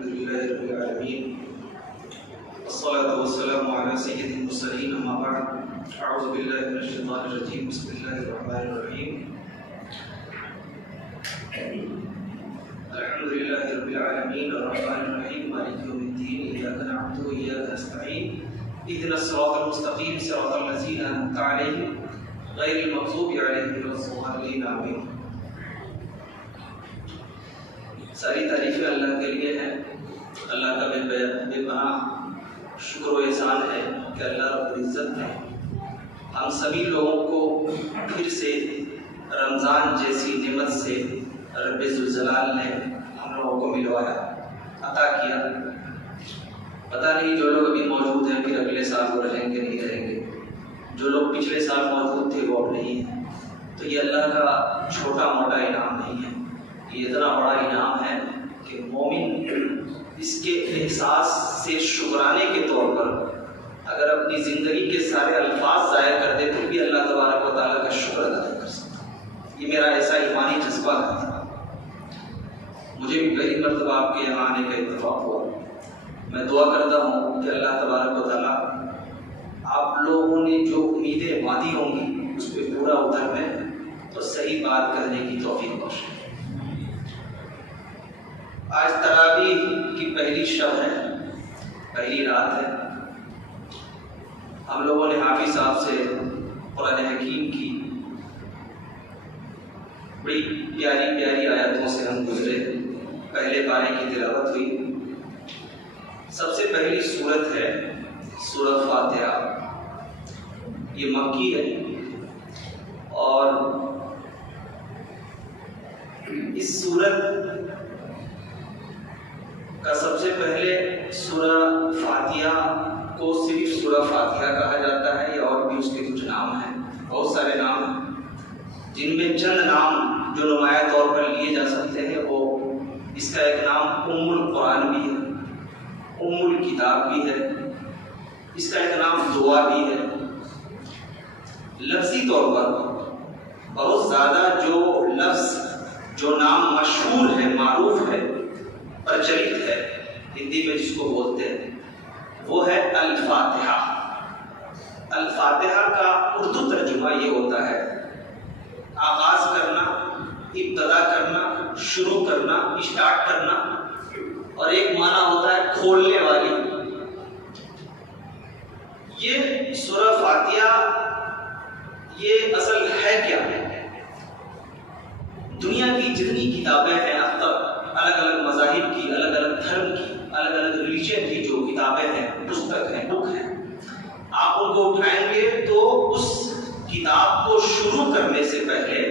الحمد لله رب العالمين والصلاة والسلام على سيد المرسلين أما بعد أعوذ بالله من الشيطان الرجيم بسم الله الرحمن الرحيم الحمد لله رب العالمين الرحمن الرحيم مالك يوم الدين إياك نعبد وإياك نستعين اهدنا الصراط المستقيم صراط الذين أنعمت عليهم غير المغضوب عليهم ولا الضالين آمين. ساری تعریفیں اللہ کے لیے ہیں. اللہ کا بے پناہ شکر و احسان ہے کہ اللہ رب العزت نے ہم سبھی لوگوں کو پھر سے رمضان جیسی نعمت سے رب ذوالجلال نے ہم لوگوں کو ملوایا، عطا کیا. پتہ نہیں جو لوگ ابھی موجود ہیں پھر اگلے سال وہ رہیں گے نہیں رہیں گے، جو لوگ پچھلے سال موجود تھے وہ اب نہیں ہیں. تو یہ اللہ کا چھوٹا موٹا انعام نہیں ہے، یہ اتنا بڑا انعام ہے کہ مومن اس کے احساس سے شکرانے کے طور پر اگر اپنی زندگی کے سارے الفاظ ضائع کر دے تو بھی اللہ تبارک و تعالیٰ کا شکر ادا کر سکتا. یہ میرا ایسا ایمانی جذبہ ہے. مجھے بھی پہلی مرتبہ آپ کے یہاں آنے کا اتفاق ہوا. میں دعا کرتا ہوں کہ اللہ تبارک و تعالیٰ آپ لوگوں نے جو امیدیں باندھی ہوں گی اس پہ پورا اتر میں تو صحیح بات کرنے کی توفیق بخشے. آج تراویح کی پہلی شب ہے، پہلی رات ہے. ہم لوگوں نے حافظ صاحب سے قرآن حکیم کی بڑی پیاری پیاری آیتوں سے ہم گزرے. پہلے پارے کی تلاوت ہوئی. سب سے پہلی سورت ہے سورۃ فاتحہ. یہ مکی ہے اور اس سورت کا سب سے پہلے سورہ فاتحہ کو صرف سورہ فاتحہ کہا جاتا ہے یا اور بھی اس کے کچھ نام ہیں، بہت سارے نام ہیں جن میں چند نام جو نمایاں طور پر لیے جا سکتے ہیں. وہ اس کا ایک نام ام القرآن بھی ہے، ام الکتاب بھی ہے، اس کا ایک نام دعا بھی ہے. لفظی طور پر بہت زیادہ جو لفظ جو نام مشہور ہے، معروف ہے، پرچلت ہے ہندی میں جس کو بولتے ہیں وہ ہے الفاتحہ. الفاتحہ کا اردو ترجمہ یہ ہوتا ہے آغاز کرنا، ابتدا کرنا، شروع کرنا، اسٹارٹ کرنا، اور ایک معنی ہوتا ہے کھولنے والی. یہ سورہ فاتحہ یہ اصل ہے کیا؟ دنیا کی جتنی کتابیں ہیں اب تک، الگ الگ مذاہب کی، الگ الگ دھرم کی، الگ الگ ریلیجن کی جو کتابیں ہیں، پستک ہیں، بک ہیں، آپ ان کو اٹھائیں گے تو اس کتاب کو شروع کرنے سے پہلے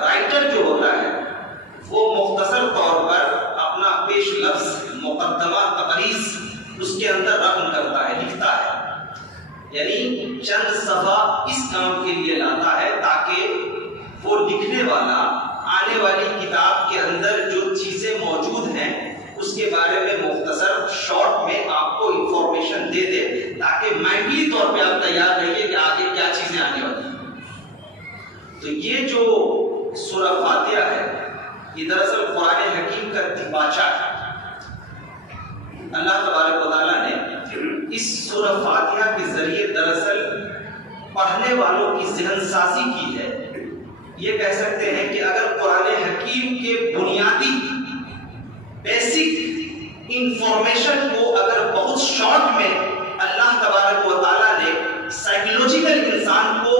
رائٹر جو ہوتا ہے وہ مختصر طور پر اپنا پیش لفظ، مقدمہ، تقریض اس کے اندر رقم کرتا ہے، لکھتا ہے. یعنی چند صفحہ اس کام کے لیے لاتا ہے تاکہ وہ لکھنے والا آنے والی کتاب کے اندر جو چیزیں موجود ہیں اس کے بارے میں مختصر شارٹ میں آپ کو انفارمیشن دے دے تاکہ مینٹلی طور پہ آپ تیار رہیے کہ آگے کیا چیزیں آنے والی ہیں. تو یہ جو سورہ فاتحہ ہے یہ دراصل قرآن حکیم کا دیباچہ ہے. اللہ تبارک و تعالیٰ نے اس سورہ فاتحہ کے ذریعے دراصل پڑھنے والوں کی ذہن سازی کی ہے. یہ کہہ سکتے ہیں کہ اگر قرآن حکیم کے بنیادی بیسک انفارمیشن کو اگر بہت شارٹ میں اللہ تبارک و تعالیٰ نے سائیکولوجیکل انسان کو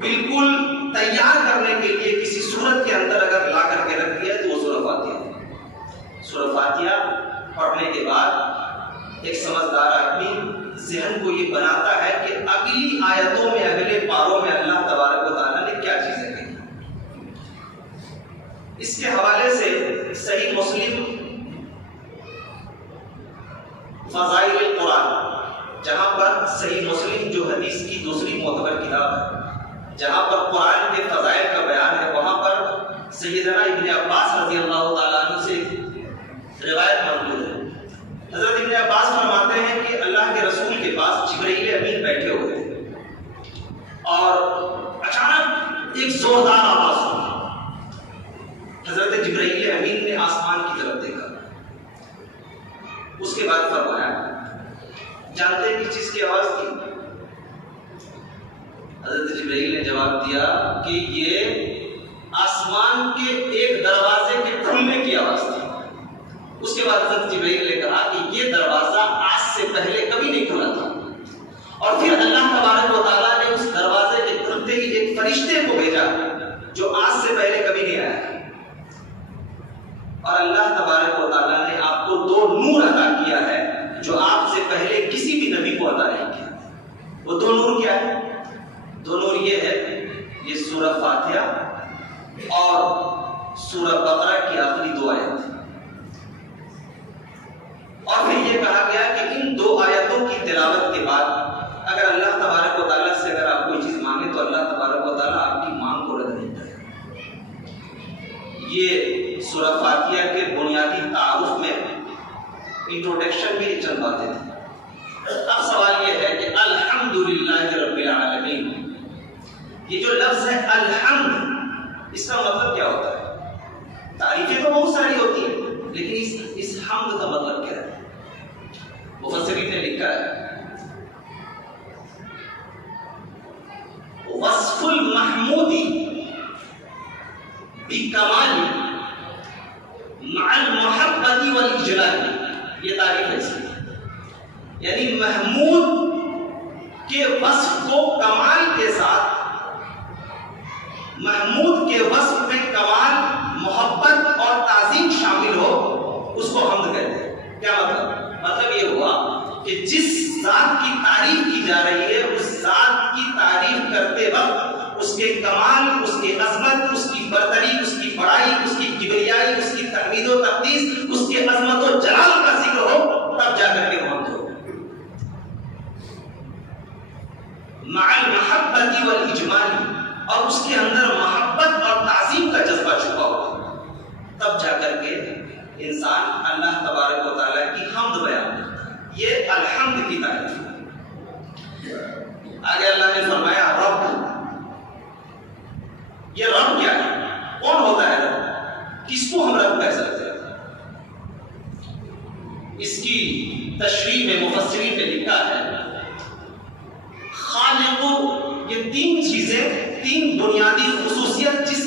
بالکل تیار کرنے کے لیے کسی صورت کے اندر اگر لا کر کے رکھ دیا تو وہ سورہ فاتحہ ہے. سورہ فاتحہ پڑھنے کے بعد ایک سمجھدار آدمی ذہن کو یہ بناتا ہے کہ اگلی آیتوں میں، اگلے پاروں میں اللہ تبارک و تعالیٰ نے کیا چیزیں کہی. اس کے حوالے سے صحیح مسلم فضائل القرآن، جہاں پر صحیح مسلم جو حدیث کی دوسری معتبر کتاب ہے، جہاں پر قرآن کے فضائل کا بیان ہے، وہاں پر سیدنا ابن عباس رضی اللہ تعالیٰ عنہ سے روایت موجود ہے. حضرت ابن عباس فرماتے ہیں کہ اللہ کے رسول کے پاس جبرائیل امین بیٹھے ہوئے تھے اور اچانک ایک زوردار آواز سنی. حضرت جبرائیل امین نے آسمان کی طرف دیکھا اس کے بعد فرمایا جانتے ہیں کس چیز کی آواز تھی؟ حضرت جبرائیل نے جواب دیا کہ یہ آسمان کے ایک دروازے کے کھلنے کی آواز تھی۔ اس کے بعد حضرت جبرائیل نے کہا کہ یہ دروازہ آج سے پہلے کبھی نہیں کھلا تھا، اور پھر اللہ تبارک و تعالیٰ نے اس دروازے کے کھلتے ہی ایک فرشتے کو بھیجا جو آج سے پہلے کبھی نہیں آیا، اور اللہ تبارک و تعالیٰ نے آپ کو 2 نور عطا کیا ہے جو آپ سے پہلے کسی بھی نبی کو عطا نہیں کیا۔ وہ 2 نور کیا ہے؟ 2 نور یہ ہے، یہ سورہ فاتحہ اور سورہ بقرہ کی آخری 2 آیت، اور پھر یہ کہا گیا کہ ان 2 آیتوں کی تلاوت کے بعد اگر اللہ تبارک و تعالیٰ سے اگر آپ کوئی چیز مانگے تو اللہ تبارک و تعالیٰ آپ کی مانگ کو رد نہیں کرے۔ یہ سورہ فاتحہ کے بنیادی تعارف میں انٹروڈکشن بھی چند باتیں تھیں۔ اب سوال یہ ہے کہ الحمدللہ رب العالمین، یہ جو لفظ ہے الحمد، اس کا مطلب کیا ہوتا ہے؟ تعریفیں تو بہت ساری ہوتی ہیں، لیکن اس حمد کا مطلب کیا ہے؟ مفسرین نے لکھا ہے وصف المحمودی بکمال مع المحبت والاجلال، یہ تعریف ہے اس کی، یعنی محمود کے وصف کو کمال کے ساتھ، محمود کے وصف میں کمال، محبت اور تعظیم شامل ہو، اس کو حمد کہتے ہیں۔ کیا مطلب؟ مطلب یہ ہوا کہ جس ذات کی تعریف کی جا رہی ہے اس ذات کی تعریف کرتے وقت اس کے کمال، اس کی عظمت، اس کی برتری، اس کی بڑائی، اس کی کبریائی، اس کی تحمید و تقدیس، اس کے عظمت و جلال کا ذکر ہو، تب جا کر کے حمد ہو۔ مع المحبت والاجمال، اور اس کے اندر محبت اور تعظیم کا جذبہ چھپا ہوا، تب جا کر کے انسان اللہ تبارک و تعالیٰ کی حمد بیان کرتا ہے۔ یہ الحمد کی تعریف ہے۔ آگے اللہ نے فرمایا رب، یہ رب کیا ہے؟ کون ہوتا ہے رب؟ کس کو ہم رب کہہ سکتے ہیں؟ اس کی تشریح میں مفسرین نے لکھا ہے خالق، یہ 3 چیزیں، 3 بنیادی خصوصیت جس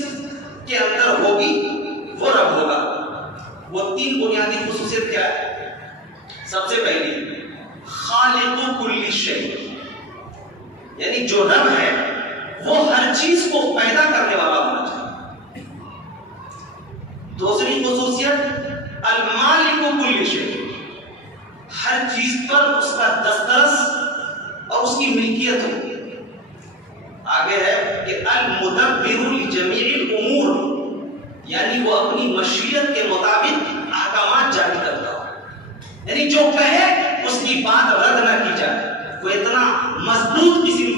کے اندر ہوگی وہ رب ہوگا۔ وہ 3 بنیادی خصوصیت کیا ہے؟ سب سے پہلی خالق کل شیء، یعنی جو رب ہے وہ ہر چیز کو پیدا کرنے والا ہونا چاہیے۔ دوسری خصوصیت المالک کل شیء، ہر چیز پر اس کا دسترس اور اس کی ملکیت ہو۔ آگے ہے کہ المدبر لجمیع الامور، یعنی وہ اپنی مشیت کے مطابق احکامات جاری کرتا ہو، یعنی جو کہے اس کی بات رد نہ کی جائے۔ وہ اتنا مضبوط قسم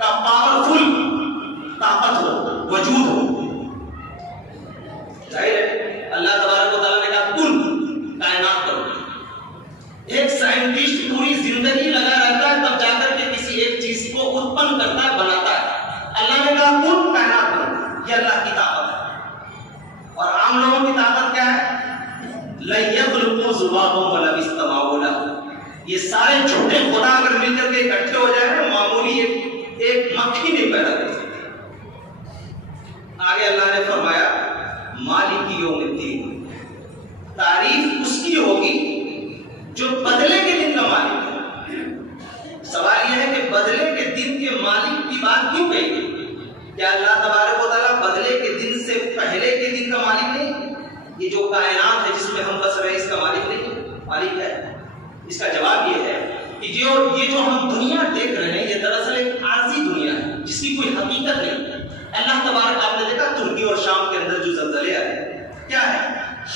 کا پاورفل طاقت ہو، وجود ہو۔ ظاہر ہے اللہ تبارک و تعالیٰ نے کہا کن، کائنات کرو۔ ایک سائنٹسٹ پوری زندگی لگا رہتا ہے تب جا کر کے کسی ایک چیز کو اتپن کرتا ہے، بناتا ہے۔ اللہ نے کہا کن، کائنات کرو۔ یہ اللہ کی طاقت ہے۔ اور عام لوگوں کی طاقت کیا ہے؟ لَن يَخْلُقُوا ذُبَابًا وَلَوِ اسْتَمَعُوا لَهُ، یہ سارے چھوٹے خدا اگر مل کر کے اکٹھے ہو جائیں نا، معمولی ایک مکھی نہیں پیدا کر سکتے۔ آگے اللہ نے فرمایا مالک یوم الدین، تعریف اس کی ہوگی جو بدلے کے دن کا مالک ہے۔ سوال یہ ہے کہ بدلے کے دن کے مالک کی بات کیوں کہی گئی؟ کیا اللہ تبارک و تعالیٰ بدلے کے دن سے پہلے کے دن کا مالک نہیں؟ یہ جو کائنات ہے جس میں ہم بس رہے اس کا مالک نہیں؟ مالک ہے۔ اس کا جواب یہ ہے کہ یہ جو ہم دنیا دیکھ رہے ہیں یہ دراصل ایک عارضی دنیا ہے جس کی کوئی حقیقت نہیں۔ اللہ تبارک، آپ نے دیکھا ترکی اور شام کے اندر جو زلزلے آئے کیا ہے؟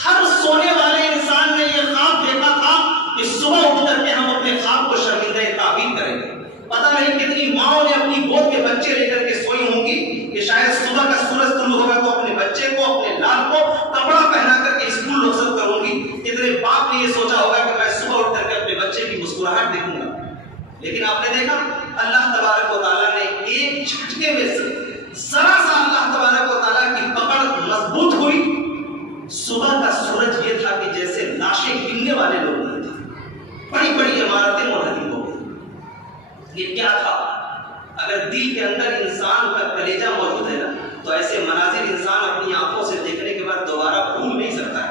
ہر سونے والے انسان نے یہ خواب دیکھا تھا کہ صبح اٹھ کر کے ہم اپنے خواب کو شرمندہ تعبیر کریں گے۔ پتہ نہیں کتنی ماں نے اپنی گود کے بچے لے کر کے سوئی ہوں گی کہ شاید صبح کا سورج طلوع ہوگا تو اپنے بچے کو، اپنے لال کو کپڑا پہنا کر کے اسکول رخصت کروں گی۔ کتنے باپ نے یہ سوچا ہوگا کہ میں صبح اٹھ کر کے اپنے بچے کی مسکراہٹ دیکھوں گا۔ لیکن آپ نے دیکھا اللہ تبارک و تعالیٰ نے ایک جھٹکے میں سے ذرا سا اللہ تبارک و تعالیٰ کی پکڑ مضبوط ہوئی، صبح کا سورج یہ تھا کہ جیسے لاشیں گننے والے لوگ یہ کیا تھا؟ اگر دل کے اندر انسان کا کلیجہ موجود ہے نا تو ایسے مناظر انسان اپنی آنکھوں سے دیکھنے کے بعد دوبارہ بھول نہیں سکتا ہے۔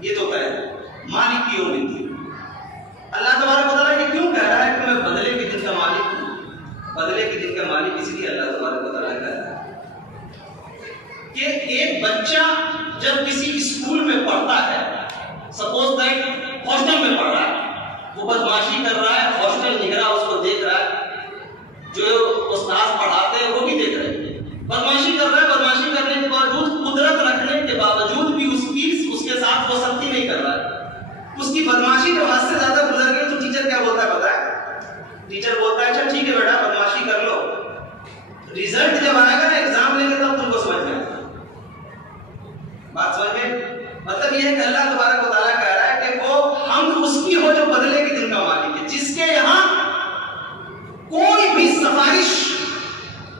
یہ تو ہے مالک کی یوم الدین۔ اللہ تبارک و تعالیٰ یہ کیوں کہہ رہا ہے کہ میں بدلے کے دن کا مالک ہوں؟ بدلے کے دن کا مالک اس لیے اللہ تبارک و تعالیٰ کہہ رہا ہے کہ ایک بچہ جب کسی اسکول میں پڑھتا ہے، سپوز دیٹ ہاسٹل میں پڑھ رہا ہے، وہ بدماشی کر رہا ہے، ہاسٹل نگراں اس کو دیکھ رہا ہے، جو استاد پڑھاتے ہیں وہ بھی دیکھ رہے ہیں، بدماشی کر رہا ہے، بدماشی کرنے کے باوجود قدرت رکھنے کے باوجود بھی اس کے ساتھ وہ سختی نہیں کر رہا ہے۔ اس کی بدماشی جب حد سے زیادہ گزر گئی تو ٹیچر کیا بولتا ہے پتا ہے؟ ٹیچر بولتا ہے اچھا ٹھیک ہے بیٹا بدماشی کر لو، ریزلٹ جب آئے گا نا ایگزام لیں گے تب تم کو سمجھ میں آئے گا۔ بات سمجھ میں؟ مطلب یہ ہے کہ اللہ تبارک و تعالیٰ کہہ رہا ہے کہ وہ ہم اس کی ہو جو بدلے کے دن کا مالک ہے، جس کے یہاں کوئی بھی سفارش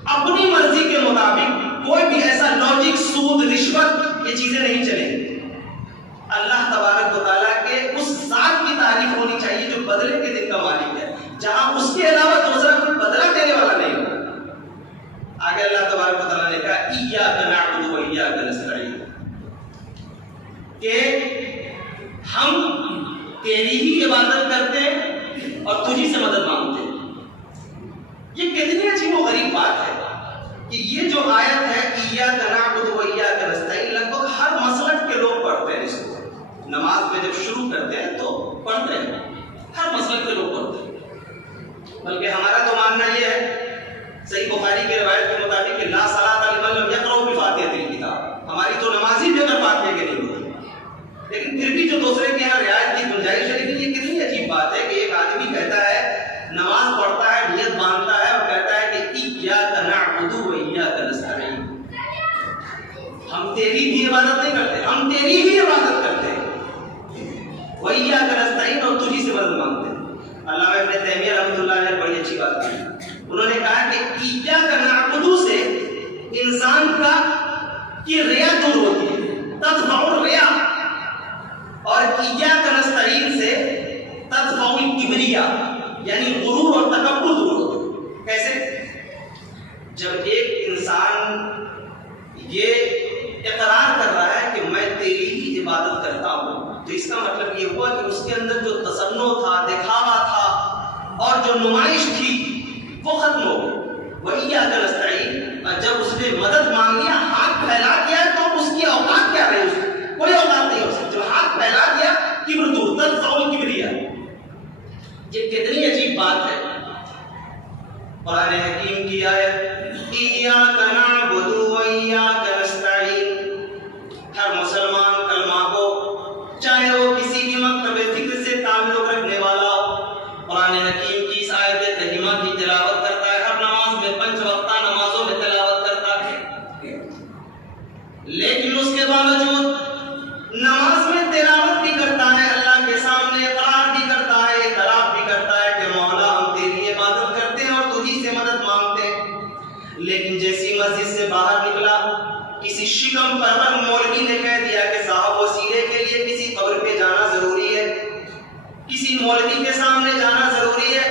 اپنی مرضی کے مطابق، کوئی بھی ایسا لاجک، سود، رشوت، یہ چیزیں نہیں چلیں گی۔ اللہ تبارک و تعالیٰ کے اس ذات کی تعریف ہونی چاہیے جو بدلے کے دن کا مالک ہے، جہاں اس کے علاوہ دوسرا کوئی بدلہ دینے والا نہیں ہو۔ آگے اللہ تبارک و تعالیٰ نے کہا ایاک نعبد و ایاک نستعین، کہ ہم تیری ہی عبادت کرتے ہیں اور تجھی سے مدد مانگتے ہیں۔ یہ کتنی عجیب و غریب بات ہے کہ یہ جو آیت ہے ایاک نعبد و ایاک نستعین، لگ بھگ ہر مسلک کے لوگ پڑھتے ہیں اس کو۔ نماز میں جب شروع کرتے ہیں تو پڑھتے ہیں، ہر مسلک کے لوگ پڑھتے ہیں۔ بلکہ ہمارا تو ماننا یہ ہے صحیح بخاری کی روایت کے مطابق کہ لا صلاۃ لمن لم یقرأ بفاتحۃ الکتاب، ہماری تو نماز ہی بغیر فاتحہ کے نہیں ہوتی، لیکن پھر بھی جو دوسرے کے یہاں رعایت کی گنجائش ہے۔ لیکن یہ کتنی عجیب بات ہے کہ ایک آدمی کہتا ہے، نماز پڑھتا ہے، نیت باندھتا ہے اور کہتا ہے کہ ایاک نعبد و ایاک نستعین، ہم تیری بھی عبادت نہیں کرتے، ہم تیری ہی عبادت کرتے ہیں، وَإِيَّاكَ نَسْتَعِينُ، اور تجھی سے مدد مانگتے ہیں۔ علامہ ابن تیمیہ رحمۃ اللہ علیہ نے بڑی اچھی بات کی، انہوں نے کہا کہ ایاک نعبد سے انسان کی ریا دور ہوتی ہے، تدفع الریا، اور ایاک نستعین سے تدفع الکبریا، یعنی غرور اور تکبر دور ہوتا ہے۔ کیسے؟ جب ایک انسان یہ اقرار کر رہا ہے کہ میں تیری ہی عبادت کرتا ہوں، تو اس کا مطلب یہ ہوا کہ اس کے اندر جو تصنع تھا، دکھاوا تھا اور جو نمائش تھی وہ ختم ہو گئی۔ وَإِيَّاكَ نَسْتَعِينُ، اور جب اس نے مدد مانگ لیا، ہاتھ پھیلا دیا، تو اس کی اوقات کیا رہی؟ اس کی کوئی اوقات نہیں ہو سکتی۔ جو ہاتھ پھیلا دیا، کبر دور، تدفع الکبریا۔ یہ کتنی عجیب بات ہے۔ قرآن حکیم کی آیت ایاک نعبد و ایاک نستعین، ہر مسلمان کلمہ کو، چاہے وہ کسی بھی مکتب فکر سے تعلق رکھنے والا ہو، قرآن حکیم کی اس آیت کریمہ کی تلاوت کرتا ہے، ہر نماز میں، 5 وقتہ نمازوں میں تلاوت کرتا ہے، لیکن اس کے باوجود نماز میں تلاوت بھی کرتا ہے، اللہ کے سامنے اقرار بھی کرتا ہے، اعتراف بھی کرتا ہے کہ مولا ہم تیری عبادت کرتے ہیں اور تجھی سے مدد مانگتے ہیں، لیکن جیسی مسجد سے باہر نکلا، کسی شکم پرور مولوی نے کہہ دیا کہ صاحب وسیلے کے لیے کسی قبر پہ جانا ضروری ہے، کسی مولوی کے سامنے جانا ضروری ہے،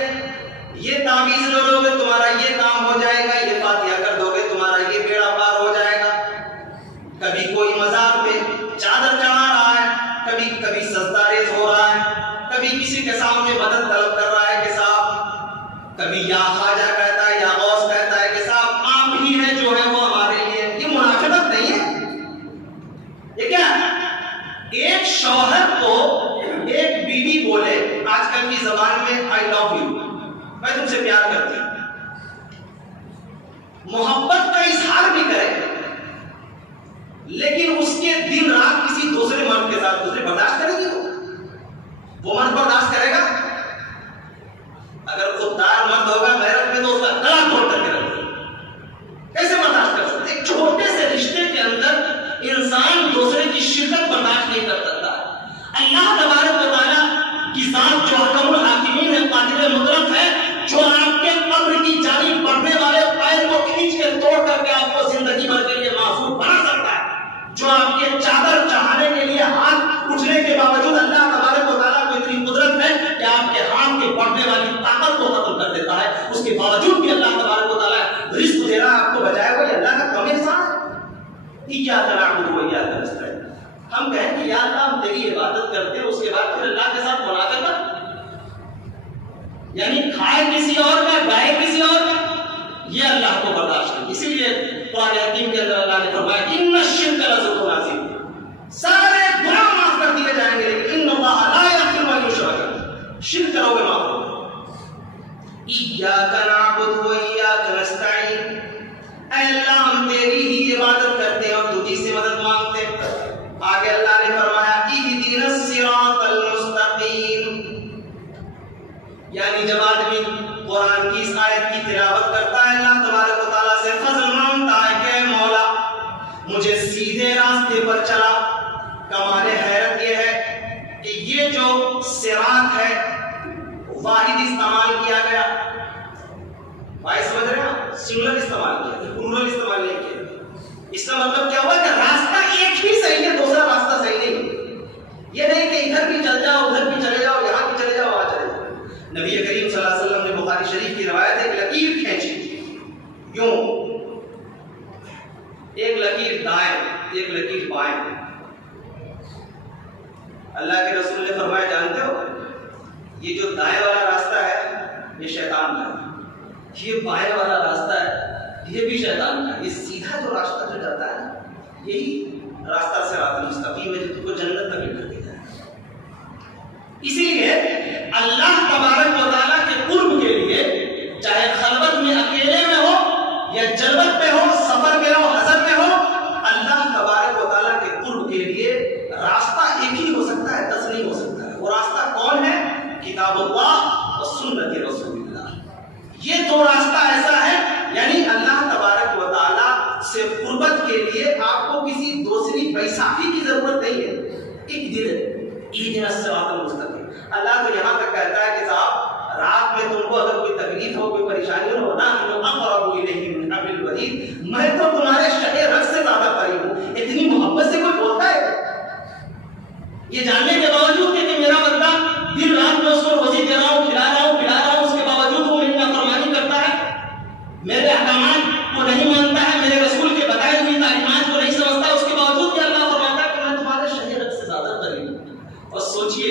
یہ تعویذ لو گے تمہارا یہ کام ہو جائے گا، یہ فاتحہ کر دو گے تمہارا یہ بیڑا پار ہو جائے گا۔ کبھی کوئی مزار پہ چادر چڑھا رہا ہے، کبھی سجدہ ریز ہو رہا ہے، کبھی کسی کے سامنے مدد طلب کر رہا ہے کہ صاحب، کبھی یا خواجہ کہتا ہے یا غوث کہتا ہے کہ صاحب آپ ہی ہیں جو ہے وہ ہمارے لیے۔ یہ منافقت نہیں ہے، یہ کیا ہے؟ ایک شوہر کو ایک بیوی بولے آج کل کی زبان میں آئی لو یو، میں تم سے پیار کرتی ہوں، محبت کا اظہار بھی کرے، لیکن اس کے دن رات کسی دوسرے مرد کے ساتھ دوسرے برداشت کرے گی؟ وہ مرد برداشت کرے گا؟ اگر خوددار مرد ہوگا غیرت میں تو اس کا گلا توڑ کر کے رکھے گا، کیسے برداشت کر سکتے؟ ایک چھوٹے سے رشتے کے اندر انسان دوسرے کی شرکت برداشت نہیں کر سکتا۔ اللہ تبارک و تعالیٰ کی ذات جو حکم الحاکمین ہے، قادر مطلق ہے، جو آپ کے قبر کی جانب بڑھنے والے پیر کو کھینچ کے توڑ کر کے آپ کو زندگی بھر کے لیے معصوم بنا سکتا ہے، جو آپ کے چادر چڑھانے کے لیے ہاتھ اٹھنے کے باوجود اللہ تبارک و تعالیٰ کو اتنی قدرت ہے کہ آپ کے ہاتھ کے بڑھنے والی طاقت کو ختم کر دیتا ہے، اس کے باوجود بھی اللہ تبارک و تعالیٰ رزق دے رہا ہے، آپ کو بچائے ہوا، یہ اللہ کا کم احسان ہے۔ ایاک نعبد و ایاک نستعین، ہم کہیں کہ یا اللہ ہم تیری عبادت کرتے ہیں، اس کے بعد پھر اللہ کے ساتھ مناقضہ، یعنی کھائے کسی اور کا گائے کسی اور کا، یہ اللہ کو برداشت نہیں۔ اسی لیے قرآن حکیم کے اندر اللہ نے فرمایا ان الشرک لظلم عظیم، سارے گناہ معاف کر دیے جائیں گے لیکن ان اللہ لا یغفر ان یشرک بہ، شرک کرو گے معاف ہوگا۔ ایاک نعبد و ایاک نستعین، اے اللہ ہم تیری ہی عبادت کرتے ہیں اور تجھی سے مدد مانگتے ہیں۔ آگے اللہ نے فرمایا اہدنا الصراط المستقیم، یعنی جب آدمی قرآن کی اس آیت کی تلاوت کرتا ہے اللہ تبارک و تعالیٰ سے فضل مانگتا ہے کہ مولا مجھے سیدھے راستے پر چلا۔ کمال حیرت یہ ہے کہ یہ جو صراط ہے واحد استعمال کیا گیا، بھائی سمجھ رہے ہیں، سنگولر استعمال کیا گیا، پلورل استعمال نہیں کیا گیا۔ اس کا مطلب کیا ہوا کہ راستہ ایک ہی صحیح ہے، دوسرا راستہ صحیح نہیں۔ یہ نہیں کہ ادھر بھی چل جاؤ ادھر بھی چلے جاؤ، یہاں بھی چلے جاؤ وہاں چلے جاؤ۔ نبی کریم صلی اللہ علیہ وسلم نے بخاری شریف کی روایت ہے کہ لکیر کھینچی، یوں ایک لکیر دائیں ایک لکیر بائیں۔ اللہ کے رسول نے فرمایا جانتے ہو یہ جو دائیں والا راستہ ہے یہ شیطان کا ہے، یہ بائیں والا راستہ ہے یہ بھی شیطان کا ہے۔ یہ سیدھا جو راستہ جو جاتا ہے یہی راستہ صراط المستقیم ہے جو تم کو جنت تک لے کر کے جائے۔ اسی لیے اللہ تبارک و تعالیٰ کے قرب کے لیے چاہے خلوت میں اکیلے میں ہو یا جلوت میں ہو، سفر میں ہو، حضر میں ہو، اللہ تبارک و تعالیٰ کے قرب کے لیے راستہ ایک ہی ہو سکتا ہے، 10 نہیں ہو سکتا ہے۔ وہ راستہ کون ہے؟ کتاب اللہ و سنت رسول اللہ۔ یہ دو راستہ ایسا ہے، یعنی اللہ تبارک و تعالیٰ سے قربت کے لیے آپ کو کسی دوسری بیساکھی کی ضرورت نہیں ہے، ایک دل ہے، اہدنا الصراط المستقیم۔ اللہ تو یہاں تک کہتا ہے کہ صاحب رات میں تم کو اگر کوئی تکلیف ہو کوئی پریشانی ہو نا اقرب الیہ من حبل الورید، میں تو تمہارے شہ رگ سے زیادہ قریب ہوں۔ اتنی محبت سے کوئی بولتا ہے یہ جاننے کے باوجود کہ میرا بندہ دن رات میں اس کو روزی دے رہا ہوں، کھلا رہا ہوں، پلا رہا ہوں، اس کے باوجود وہ میری نافرمانی کرتا ہے، میرے احکامات کو نہیں مانتا ہے، میرے رسول کے بتائے ہوئی تعلیمات کو نہیں سمجھتا، اس کے باوجود بھی اللہ فرماتا ہے کہ میں تمہارے شہ رگ سے زیادہ قریب ہوں۔ اور سوچئے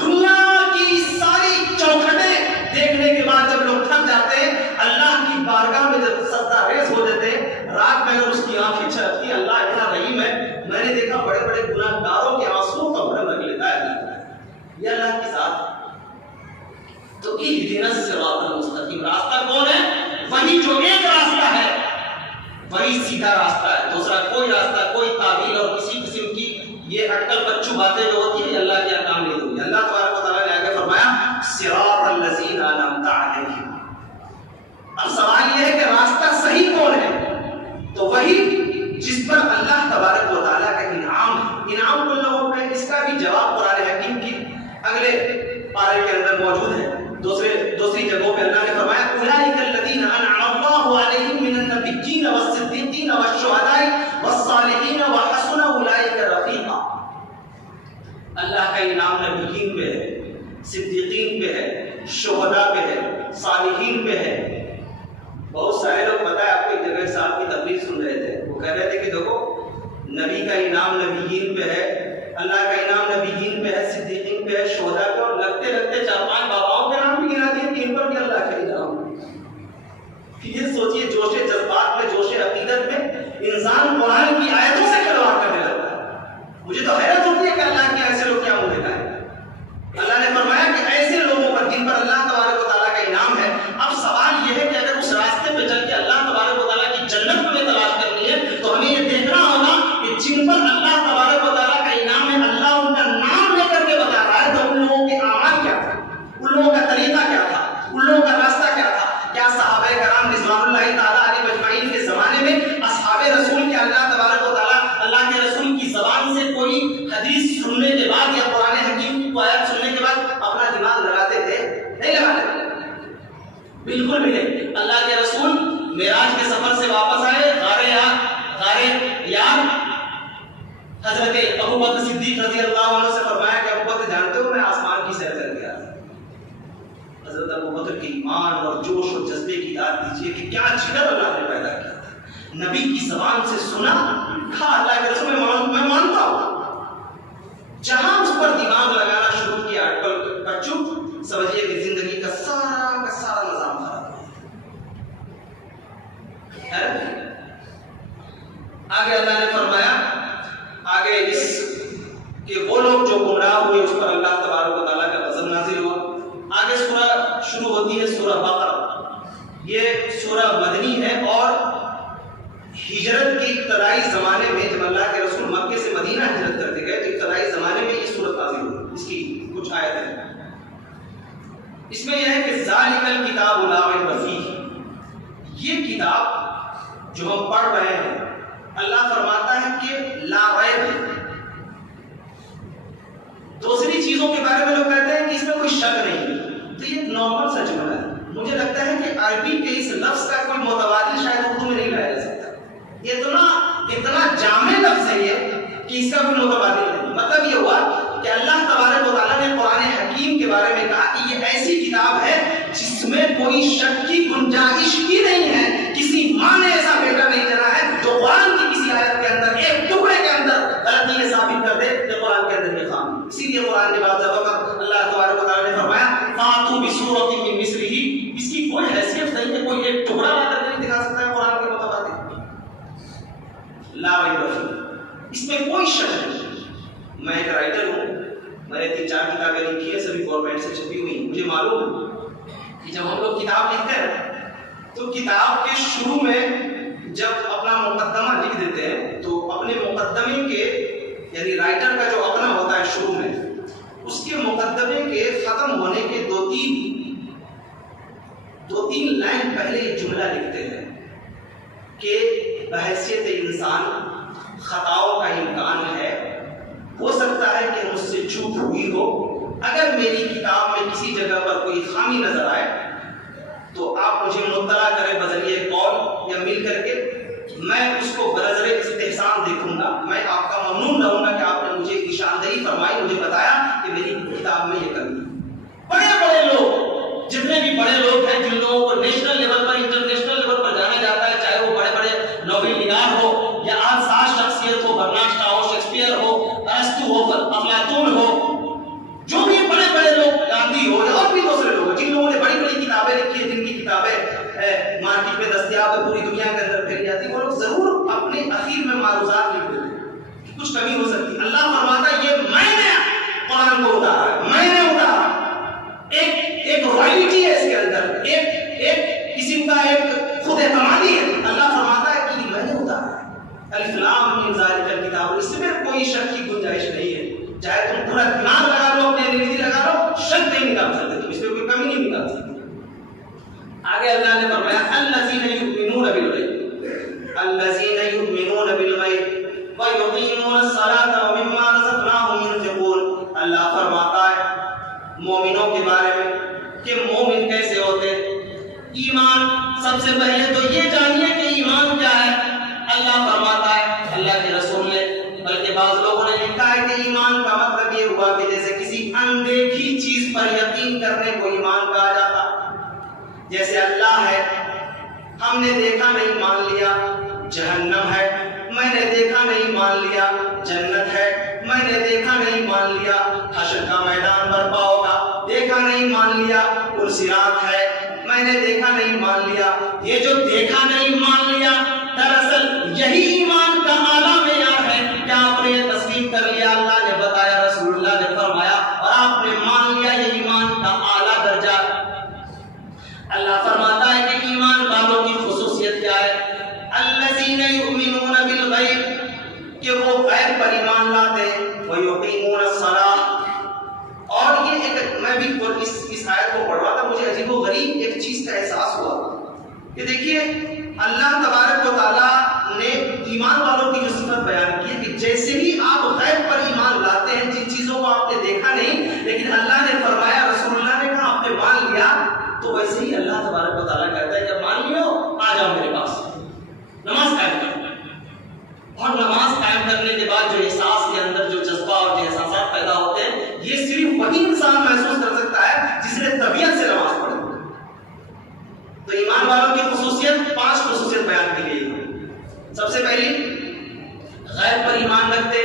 دنیا کی ساری چوکھٹیں دیکھنے کے بعد جب لوگ تھک جاتے ہیں، اللہ کی بارگاہ میں جب سجدہ ریز ہو جاتے ہیں، رات میں اگر اس کی آنکھیں چھلکتی ہیں، اللہ اتنا رحیم ہے، میں نے دیکھا بڑے بڑے گناہ گاروں کے آنسوؤں کا بھرم رکھ لیتا ہے اللہ، یہ اللہ کی ذات۔ تو اہدنا الصراط المستقیم، راستہ کون ہے؟ وہی جو ایک راستہ ہے، وہی سیدھا راستہ ہے، دوسرا کوئی راستہ، کوئی تعبیر اور کسی قسم کی یہ اٹکل بچو باتیں جو ہوتی ہیں اللہ کے احکام نہیں ہوتی۔ اللہ تبارک و تعالیٰ نے آگے فرمایا صراط الذین انعمت علیہم۔ اب سوال یہ ہے کہ راستہ صحیح کون ہے؟ تو وہی جس پر اللہ تبارک و تعالیٰ کا انعام ہے۔ انعام کن لوگوں پہ، اس کا بھی جواب قرآن حکیم کی اگلے پارے کے اندر موجود ہے۔ دوسری جگہوں پہ اللہ نے فرمایا اولئک الذین انعم اللہ علیہم من النبیین والصدیقین والشہداء والصالحین وحسن اولئک رفیقا۔ اللہ کا انعام نبیین پہ ہے، صدیقین پہ ہے، شہداء پہ ہے، صالحین پہ ہے۔ بہت سارے لوگ پتہ ہے آپ کو ایک جگہ صاحب کی تقریر سن رہے تھے، وہ کہہ رہے تھے کہ دیکھو نبی کا انعام نبیین پہ ہے، اللہ کا انعام نبیین پہ ہے، صدیقین پہ ہے، شہداء پہ، اور لگتے لگتے 4-5 باباؤں کے نام بھی گنا دیے کہ ان پر بھی اللہ کا انعام ہے۔ یہ سوچئے جوش جذبات میں، جوش عقیدت میں انسان قرآن کی آیتوں سے کھلواڑ کرنے لگتا ہے۔ مجھے تو حیرت ہوتی ہے کہ اللہ کے ایسے لوگ کیا منہ دکھائیں۔ اللہ نے فرمایا کہ ایسے لوگوں پر جن پر اللہ تبارک و تعالیٰ کا انعام ہے۔ اب سوال یہ ہے کہ اگر اس راستے پہ چل کے اللہ تبارک و تعالیٰ کی جنت ہمیں تلاش کرنی ہے تو ہمیں یہ دیکھنا ہوگا کہ جن پر اللہ تبارک و تعالیٰ کا انعام ہے، اللہ ان کا نام لے کر کے بتا رہا ہے، تو ان لوگوں کے اعمال کیا تھا، ان لوگوں کا طریقہ کیا تھا، ان لوگوں کا راستہ کیا تھا۔ کیا صحابہ کرام رضوان اللہ تعالیٰ علیہ مجمعین کے زمانے میں اصحاب رسول کے اللہ تبارک و تعالیٰ اللہ کے رسول کی زبان سے کوئی حدیث سننے کے بعد یا قرآن حکیم کی آیت سننے کے بعد اپنا دماغ لگاتے تھے؟ نہیں لگاتے، بالکل بھی نہیں۔ اللہ کے رسول معراج کے سفر سے واپس آئے، غار یار حضرت ابو بکر صدیق رضی اللہ عنہ سے فرمایا کہ ابو بکر جانتے ہو میں آسمان کی سیر کر گیا۔ حضرت ابو ابوبکر کے ایمان اور جوش اور جذبے کی یاد دیجیے کہ کیا جگر اللہ نے پیدا کیا تھا. نبی کی زبان سے سنا, کہا اللہ کے رسول میں مانتا ہوں. جہاں اس پر دماغ لگانا شروع کیا اٹکل کا چپ, سمجھیے کہ زندگی کا سارا نظام خراب ہو گیا. آگے اللہ نے فرمایا, آگے اس کہ وہ لوگ جو گمراہ ہوئے اس پر اللہ تبارک و تعالیٰ کا غضب نازل ہوا. آگے سورہ شروع ہوتی ہے سورہ بقرہ. یہ سورہ مدنی ہے اور ہجرت کے ابتدائی زمانے میں جب اللہ کے رسول مکے سے مدینہ ہجرت کرتے گئے تو ابتدائی زمانے میں یہ سورت نازل ہوئی. اس کی کچھ آیتیں اس میں یہ ہے کہ ذالک الکتاب لا ریب فیہ, یہ کتاب جو ہم پڑھ رہے ہیں اللہ فرماتا ہے کہ لا ریب. دوسری چیزوں کے بارے میں لوگ کہتے ہیں کہ اس میں کوئی شک نہیں, تو یہ ایک نارمل سا جملہ ہے. مجھے لگتا ہے کہ عربی کے اس لفظ کا کوئی متبادل شاید اردو میں نہیں لایا جا سکتا. یہ اتنا جامع لفظ ہے یہ کہ اس کا کوئی متبادل نہیں. مطلب یہ ہوا کہ اللہ تبارک و تعالیٰ نے قرآن حکیم کے بارے میں کہا کہ یہ ایسی کتاب ہے جس میں کوئی شک کی گنجائش ہی نہیں ہے. کسی ماں نے ایسا بیٹا نہیں جنا ہے جو قرآن کی کسی آیت کے اندر ایک ٹکڑے کے اندر غلطی یہ ثابت کر دے کہ قرآن کے اندر یہ خامی. اسی لیے قرآن نے بعض جگہ اللہ تبارک و تعالیٰ نے فرمایا فاتوا بسورۃ من مثلہ, اس کی کوئی حیثیت نہیں ہے, کوئی ایک ٹکڑا لا کر نہیں دکھا سکتا ہے قرآن کے متبادل. لا ریب فیہ, اس میں کوئی شک نہیں. میں ایک رائٹر ہوں, میں نے 3-4 کتابیں لکھی ہیں, سبھی گورنمنٹ سے چھپی ہوئی. مجھے معلوم ہے کہ جب ہم لوگ کتاب لکھتے ہیں تو کتاب کے شروع میں جب اپنا مقدمہ لکھ دیتے ہیں تو اپنے مقدمے کے یعنی رائٹر کا جو اپنا ہوتا ہے شروع میں, اس کے مقدمے کے ختم ہونے کے 2-3 لائن پہلے ایک جملہ لکھتے ہیں کہ بحیثیت انسان خطاؤں کا امکان ہے, ہو سکتا ہے کہ مجھ سے چوک ہوئی ہو. اگر میری کتاب میں کسی جگہ پر کوئی خامی نظر آئے تو آپ مجھے مطلع کریں بذریعہ کال یا مل کر کے, میں اس کو بنظر استحسان دیکھوں گا. میں آپ کا ممنون رہوں گا کہ آپ نے مجھے نشاندہی فرمائی, مجھے بتایا کہ میری کتاب میں یہ کمی. بڑے لوگ, جتنے بھی بڑے لوگ ہیں جن لوگوں کو نیشنل لیول پر انٹرنیشنل لیول پر جانا جاتا ہے, چاہے وہ بڑے نوبل نگار ہو یا آساز شخصیت ہو, برنارڈ شاہ ہو, شیکسپیئر ہو, ارسطو ہو, افلاطون ہو, جو بھی بڑے لوگ, گاندھی ہو یا اور بھی دوسرے لوگ جن لوگوں نے بڑی کتابیں لکھی ہیں, جن کی کتابیں مارکیٹ میں دستیاب ہے, پوری دنیا کے اندر پھیلی جاتی, وہ لوگ ضرور اپنے اخیر میں معروضات لکھ دیتے ہیں. کچھ کمی ہو سکتی. اللہ فرماتا ہے یہ میں نے قرآن کو اتارا ہے, میں نے اتارا. ایک رائلٹی ہے اس کے اندر, ایک قسم کا ایک خود اعتمادی ہے. اللہ فرماتا ہے کہ میں نے اتارا ہے. الف لام میم ذالک الکتاب, اس میں کوئی شک کی گنجائش نہیں ہے. چاہے تم پورا دماغ لگا لو, اپنے انگریزی لگا لو, شک نہیں نکال سکتے تم, اس میں کوئی کمی نہیں نکال سکتے. آگے اللہ نے فرمایا الذین یؤمنون بالغیب, الذین یؤمنون بالغیب ویقیمون الصلاۃ ومما رزقناہم ينفقون. اللہ فرماتا ہے مومنوں کے بارے میں کہ مومن کیسے ہوتے. ایمان, سب سے پہلے تو یہ جانیے کہ ایمان کیا ہے. اللہ فرماتا ہے, اللہ کے رسول نے, بلکہ بعض لوگوں نے لکھا ہے کہ ایمان کا مطلب یہ ہوا کہ جیسے کسی اندیکھی چیز پر یقین کرنے کو ایمان کہا جاتا. جیسے اللہ ہے, ہم نے دیکھا نہیں مان لیا جہنم ہے, میں نے دیکھا نہیں مان لیا جنت ہے, میں نے دیکھا نہیں مان لیا حشر کا میدان برپا ہوگا, دیکھا نہیں مان لیا صراط ہے, میں نے دیکھا نہیں مان لیا. یہ جو دیکھا نہیں مان لیا دراصل یہی ایمان کا اعلیٰ معیار ہے. کیا آپ نے یہ تسلیم کر لیا, اللہ نے بتایا, رسول اللہ نے فرمایا, اور آپ نے مان لیا, یہ ایمان کا اعلیٰ درجہ. اللہ فرماتا ہے کہ ایمان والوں کی خصوصیت کیا ہے. الذین یؤمنون بالغیب, کہ وہ غیب پر ایمان لاتے ہیں, ویقیمون الصلاۃ. اور یہ ایک, میں بھی اس آیت کو پڑھ رہا تھا, مجھے عجیب و غریب ایک چیز کا احساس ہوا کہ دیکھیے اللہ تبارک و تعالیٰ نے ایمان والوں کی جو صفت بیان کی ہے کہ جیسے ہی آپ غیب پر ایمان لاتے ہیں, جن چیزوں کو آپ نے دیکھا نہیں لیکن اللہ نے فرمایا, رسول اللہ نے کہا, آپ نے مان لیا, تو ویسے ہی اللہ تبارک و تعالیٰ کہتا ہے جب مان لیو آ جاؤ میرے پاس, نماز قائم کرو. اور نماز قائم کرنے کے بعد جو احساس کے اندر جو جذبہ اور جو احساسات پیدا ہوتے ہیں, یہ صرف وہی انسان محسوس کر سکتا ہے جس نے طبیعت سے نماز پڑھی. 5 خصوصیت بیان کی گئی ہے۔ سب سے پہلی، غیب پر ایمان رکھتے،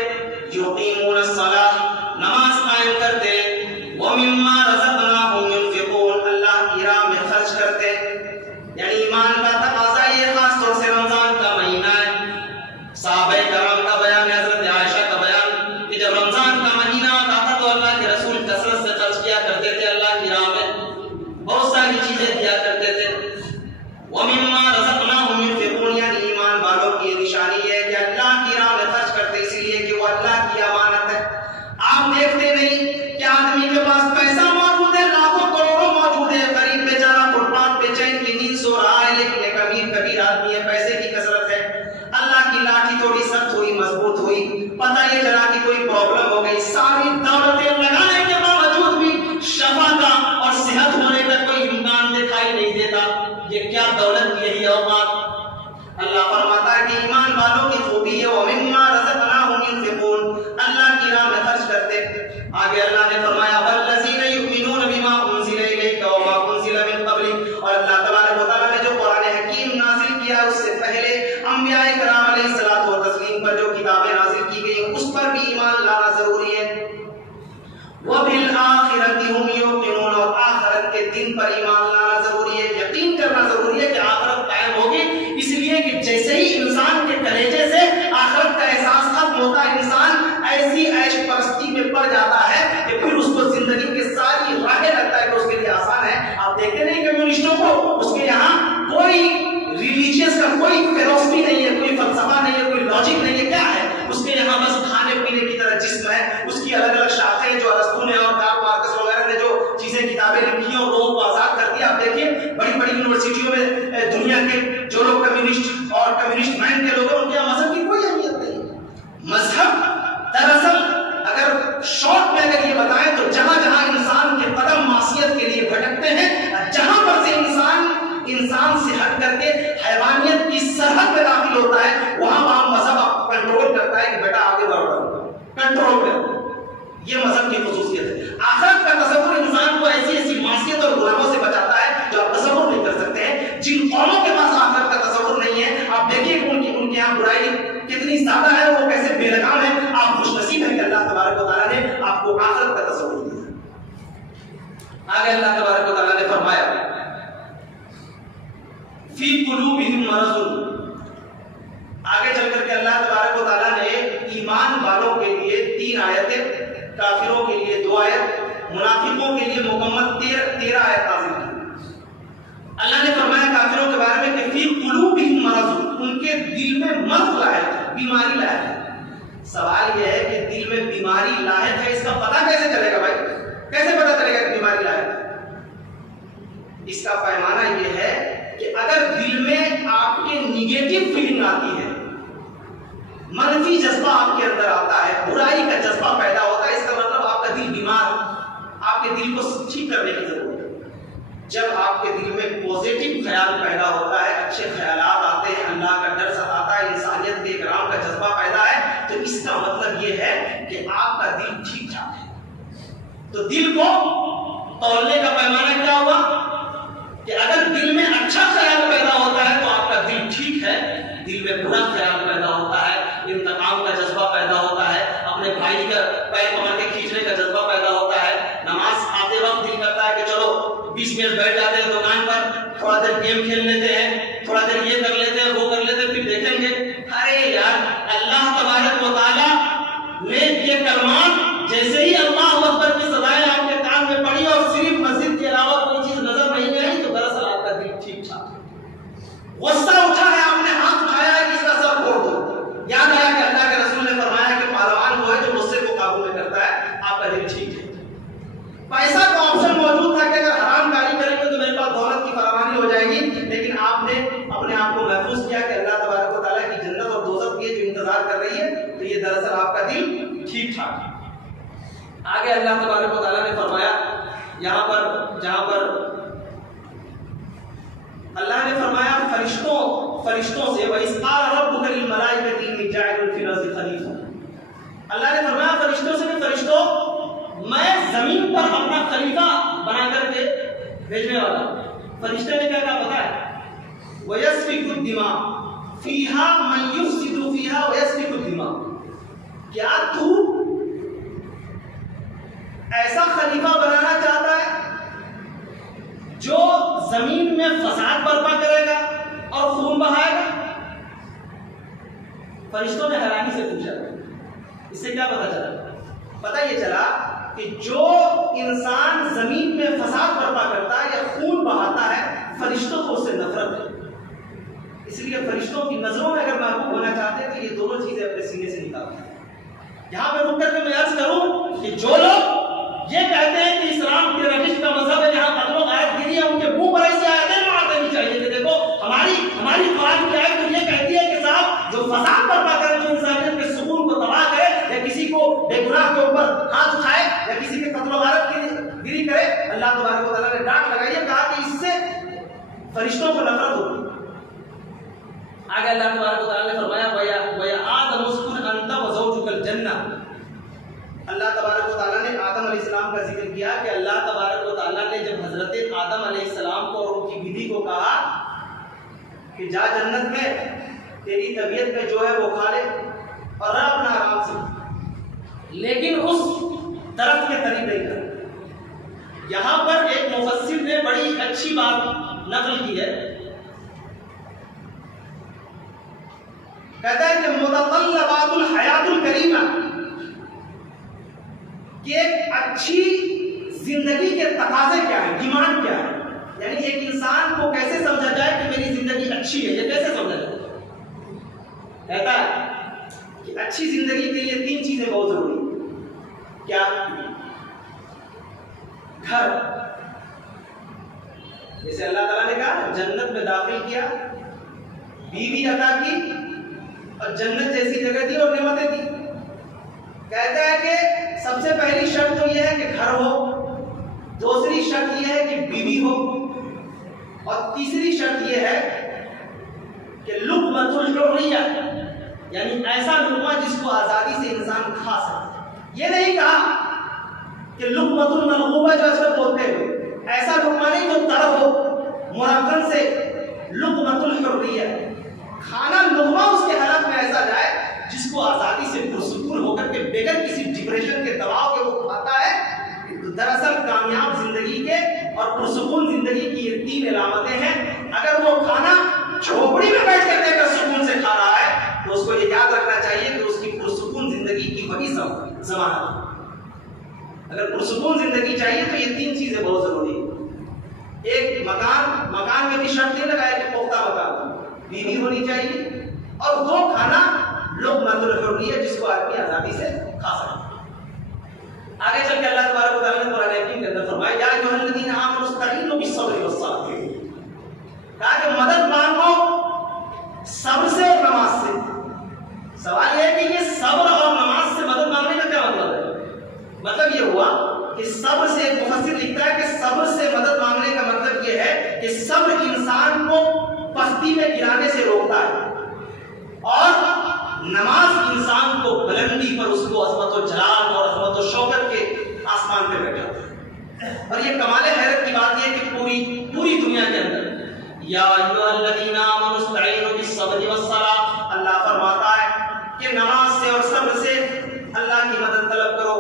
یقیمون الصلاۃ، نماز قائم کرتے، ومما رزقناہم ينفقون، اللہ کی راہ میں خرچ کرتے۔ یعنی ایمان کا تقاضا یہ خاص طور سے رمضان کا مہینہ ہے۔ صحابہ کرام کا بیان ہے، حضرت عائشہ کا بیان کہ جب رمضان کا مہینہ آتا تھا تو اللہ کے رسول کثرت سے خرچ کیا کرتے تھے، اللہ کی راہ میں بہت ساری چیزیں دیا کرتے تھے۔ وَمِمَّا رَزَقْنَاهُمْ يُنْفِقُونَ، یعنی ایمان والوں کی یہ نشانی ہے کہ اللہ کی راہ میں خرچ کرتے، اس لیے کہ وہ اللہ کی امانت ہے۔ آپ دیکھتے نہیں کہ آدمی کے پاس پیسہ موجود ہے، لاکھوں کروڑوں موجود ہے، غریب بیچارہ فٹ پاتھ پہ چین کی نیند سو رہا ہے، لیکن ایک امیر کبیر آدمی ہے، پیسے کی کثرت ہے، اللہ کی لاٹھی تھوڑی سخت ہوئی، مضبوط ہوئی، پتہ یہ چلا کہ کوئی پرابلم ہو گئی، ساری دولتیں لگانے کے باوجود بھی شفا کا اور صحت ہونے کا کوئی امکان دکھائی نہیں دیتا۔ یہ کیا دولت کی یہی اوقات؟ اللہ فرماتا ہے کہ ایمان والوں کی خوبی ہے، وَمِمَّا رَزَقْنَاهُمْ يُنْفِقُونَ، اللہ کی راہ میں خرچ کرتے۔ آگے اللہ نے فرمایا وَالَّذِينَ يُؤْمِنُونَ بِمَا أُنزِلَ إِلَيْكَ وَمَا أُنزِلَ مِن قَبْلِكَ، اور اللہ تبارک و تعالیٰ نے جو قرآن حکیم نازل کیا اس سے پہلے انبیاء کرام علیہ الصلوۃ والتسلیم پر جو کتابیں نازل کی گئی اس پر بھی ایمان لانا ضروری ہے۔ وَبِالْآخِرَةِ هُمْ يُوقِنُونَ، اور آخرت کے دن پر ایمان لانا ضروری ہے، یقین کرنا ضروری ہے کہ آخرت قائم ہوگی، اس لیے کہ جیسے ہی انسان کے کلیجے سے آخرت کا احساس ختم ہوتا ہے، انسان ایسی عیش پرستی میں پڑ جاتا ہے کہ پھر اس کو زندگی کی ساری راہیں لگتا ہے کہ اس کے لیے آسان ہے۔ آپ دیکھتے نہیں کمیونسٹوں کو، اس کے یہاں کوئی ریلیجیس کا کوئی فلسفی نہیں ہے، کوئی فلسفہ نہیں ہے، کوئی لاجک نہیں ہے، کیا ہے اس کے یہاں بس کھانے پینے کی طرح جسم ہے، اس کی الگ الگ شاخیں جو ارسطو نے اور کارل مارکس وغیرہ نے جو چیزیں کتابیں لکھی ہیں اور لوگوں کو آزاد کر دیا۔ آپ دیکھیے بڑی بڑی یونیورسٹیوں میں دنیا کے جو لوگ کمیونسٹ اور کمیونسٹ مائنڈ کے لوگ ہیں، ان کے یہاں مذہب کی کوئی اہمیت نہیں۔ مذہب دراصل اگر شارٹ میں اگر یہ بتائیں تو جہاں جہاں انسان کے قدم معصیت کے لیے بھٹکتے ہیں، جہاں پر سے انسان سے ہٹ کر کے حیوانیت کی سرحد میں داخل ہوتا ہے، وہاں مذہب آپ کو کنٹرول کرتا ہے کہ بیٹا آگے بڑھو، کنٹرول کرو۔ یہ مذہب کی خصوصیت ہے۔ آخرت کا تصور انسان کو ایسی ایسی معصیت اور گناہوں سے بچاتا ہے جو آپ تصور نہیں کر سکتے ہیں۔ جن قوموں کے پاس آخرت کا تصور نہیں ہے، آپ دیکھیے ان کے یہاں برائی کتنی زیادہ ہے، وہ کیسے بے لگام ہے۔ آپ خوش نصیب ہیں کہ اللہ تبارک و تعالیٰ نے آپ کو آخرت کا تصور دیا۔ آگے اللہ تبارک و تعالیٰ نے فرمایا فی قلوبہم مرض، آگے چل کر کے اللہ تبارک و تعالیٰ نے ایمان والوں کے لیے 3 آیتیں، کافروں کے لیے 2 آیت، منافقوں کے لیے مکمل 13 آیت نازل کی۔ اللہ نے فرمایا کافروں کے بارے میں کہ فی قلوبہم مرض، ان کے دل میں مرض لاحق ہے، بیماری لاحق ہے۔ سوال یہ ہے کہ دل میں بیماری لاحق ہے، اس کا پتہ کیسے چلے گا بھائی؟ کیسے پتہ چلے گا کہ بیماری لاحق ہے؟ اس کا پیمانہ یہ ہے کہ اگر دل میں آپ کے نیگیٹو فیلنگ آتی ہے، منفی جذبہ آپ کے اندر آتا ہے، برائی کا جذبہ پیدا ہوتا ہے، اس کا مطلب آپ کا دل بیمار ہے، آپ کے دل کو ٹھیک کرنے کی ضرورت ہے۔ جب آپ کے دل میں پوزیٹو خیال پیدا ہوتا ہے، اچھے خیالات آتے ہیں، اللہ کا ڈر ستاتا ہے، انسانیت کے اکرام کا جذبہ پیدا ہے، تو اس کا مطلب یہ ہے کہ آپ کا دل ٹھیک ٹھاک ہے۔ تو دل کو تولنے کا پیمانہ کیا ہوا کہ اگر دل میں اچھا خیال پیدا ہوتا ہے تو آپ کا دل ٹھیک ہے، دل میں برا خیال پیدا ہوتا ہے، انتقام کا جذبہ پیدا ہوتا ہے، اپنے بھائی کا پیر پکڑ کے کھینچنے کا جذبہ پیدا ہوتا ہے، نماز آتے وقت دل کرتا ہے کہ چلو 20 منٹ بیٹھ جاتے ہیں دکان پر، تھوڑا دیر گیم کھیل لیتے ہیں، تھوڑا دیر یہ کر لیتے ہیں، وہ کر لیتے ہیں، پھر دیکھیں گے ارے یار اللہ تبارک و تعالیٰ نے یہ کلمات جیسے ہی اللہ اکبر کی صدائیں آپ کے کان میں پڑی اور صرف مسجد کے علاوہ کوئی چیز نظر نہیں آئی تو دراصل آپ کا دل ٹھیک ٹھاک ہے۔ غصہ اٹھا ہے، آپ نے ہاتھ اٹھایا ہے کہ اس کا سر پھوڑ دو، یاد آیا کہ اللہ کے رسول نے فرمایا کہ پہلوان وہ ہے جو غصے کو قابو میں کرتا ہے، آپ کا دل ٹھیک ہے۔ پیسہ کا آپشن موجود تھا کہ اگر حرام کاری کریں گے تو میرے پاس دولت کی فراوانی ہو جائے گی، لیکن آپ نے اپنے آپ کو محفوظ کیا کہ اللہ تبارک و تعالیٰ کی جنت اور دوزخ کی جو انتظار کر رہی ہے، تو یہ دراصل آپ کا دل ٹھیک ٹھاک ہے۔ آگے اللہ تبارک و تعالیٰ نے فرمایا یہاں پر جہاں پر اللہ نے فرمایا فرشتوں سے وَإِذْ قَالَ رَبُّكَ لِلْمَلَائِكَةِ إِنِّي جَاعِلٌ فِي الْأَرْضِ خَلِيفَةً، اللہ نے فرمایا فرشتوں سے کہ فرشتوں میں زمین پر اپنا خلیفہ بنا کر کے بھیجنے والا۔ فرشتے نے کیا کہا پتہ ہے؟ وَيَسْفِكُ الدِّمَاءَ فِيهَا مَن يُفْسِدُ فِيهَا وَيَسْفِكُ الدِّمَاءَ. کیا تو ایسا خلیفہ بنانا چاہتا ہے جو زمین میں فساد برپا کرے گا اور خون بہائے گا؟ فرشتوں نے حیرانی سے پوچھا. اس سے کیا پتا چلا؟ پتا یہ چلا کہ جو انسان زمین میں فساد برپا کرتا ہے یا خون بہاتا ہے، فرشتوں کو اس سے نفرت ہے. اس لیے فرشتوں کی نظروں میں اگر محبوب ہونا چاہتے ہیں تو یہ دونوں چیزیں اپنے سینے سے نکالتے ہیں. یہاں پہ رک کر کے میں عرض کروں کہ جو لوگ یہ کہتے ہیں کہ اسلام ٹیررسٹ کا مذہب ہے، جہاں قتل و غارت گری ہے، ان کے منہ پر ایسی آیتیں مار دینی چاہیے کہ دیکھو ہماری قرآن کی آیت تو یہ کہتی ہے کہ صاحب جو فساد برپا کرے، جو انسانیت کے سکون کو تباہ کرے، یا کسی کو بے گناہ کے اوپر ہاتھ اٹھائے، یا کسی کے قتل و غارت گری کرے، اللہ تبارک و تعالیٰ نے ڈانٹ لگائی ہے، کہا کہ اس سے فرشتوں کو نفرت ہوگی. آگے اللہ تبارک و تعالیٰ نے فرمایا وَيَا آدَمُ اسْكُنْ أَنْتَ وَزَوْجُكَ الْجَنَّةَ. اللہ تبارک و تعالیٰ نے آدم علیہ السلام کا ذکر کیا کہ اللہ تبارک و تعالیٰ نے جب حضرت آدم علیہ السلام کو اور ان کی بیوی کو کہا کہ جا جنت میں تیری طبیعت میں جو ہے وہ کھا لے اور رہ اپنا آرام سے، لیکن اس درخت کے قریب نہیں کر. یہاں پر ایک مفسر نے بڑی اچھی بات نقل کی ہے. کہتا ہے کہ متطلبات الحیات الکریمہ، کہ ایک اچھی زندگی کے تقاضے کیا ہیں، ڈیمانڈ کیا ہے. یعنی ایک انسان کو کیسے سمجھا جائے کہ میری زندگی اچھی ہے، یہ کیسے سمجھا جائے؟ کہتا ہے کہ اچھی زندگی کے لیے 3 چیزیں بہت ضروری ہیں. کیا؟ گھر. جیسے اللہ تعالیٰ نے کہا جنت میں داخل کیا، بیوی عطا کی اور جنت جیسی جگہ دی اور نعمتیں دی. کہتا ہے کہ سب سے پہلی شرط تو یہ ہے کہ گھر ہو، دوسری شرط یہ ہے کہ بیوی ہو، اور تیسری شرط یہ ہے کہ لقمۃ الحریہ، یعنی ایسا لقمہ جس کو آزادی سے انسان کھا سکے. یہ نہیں کہا کہ لقمۃ الملغوبہ جو اصل بولتے ہیں، ایسا لقمہ نہیں جو طرف ہو، مرکن سے لقمۃ الحریہ، کھانا لقمہ اس کے حالت میں ایسا جائے جس کو آزادی سے پرسکون ہو کر کے بغیر کسی ڈپریشن کے دباؤ کے وہ کھاتا ہے. دراصل کامیاب زندگی کے اور پرسکون زندگی کی یہ 3 علامتیں ہیں. اگر وہ کھانا جھوپڑی میں بیٹھ کر کے سکون سے کھا رہا ہے تو اس کو یہ یاد رکھنا چاہیے کہ اس کی پرسکون زندگی کی وہی ضمانت. اگر پرسکون زندگی چاہیے تو یہ 3 چیزیں بہت ضروری ہیں. ایک مکان میں بھی شرط نہیں لگایا کہ پختہ مکان، بیوی ہونی چاہیے، اور 2 کھانا لقمۃ الحریہ جس کو آدمی آزادی سے کھا سکے. آگے چل کے اللہ تبارک و تعالیٰ نے قرآن حکیم کے اندر فرمایا یا ایھا الذین آمنوا استعینوا بالصبر والصلاۃ. کہا کہ مدد مانگو صبر سے اور نماز سے. سوال یہ ہے کہ یہ صبر اور نماز سے مدد مانگنے کا کیا مطلب ہے؟ مطلب یہ ہوا کہ صبر سے، ایک مفسر لکھتا ہے کہ صبر سے مدد مانگنے کا مطلب یہ ہے کہ صبر انسان کو پستی میں گرانے سے روکتا ہے، اور نماز انسان کو بلندی پر، اس کو عظمت و جلال اور عظمت و شوکت کے آسمان پہ بیٹھاتا ہے. اور یہ کمال حیرت کی بات یہ ہے کہ پوری دنیا کے اندر یا ایھا الذین آمنوا استعینوا بالصبر والصلاۃ، اللہ فرماتا ہے کہ نماز سے اور صبر سے اللہ کی مدد طلب کرو.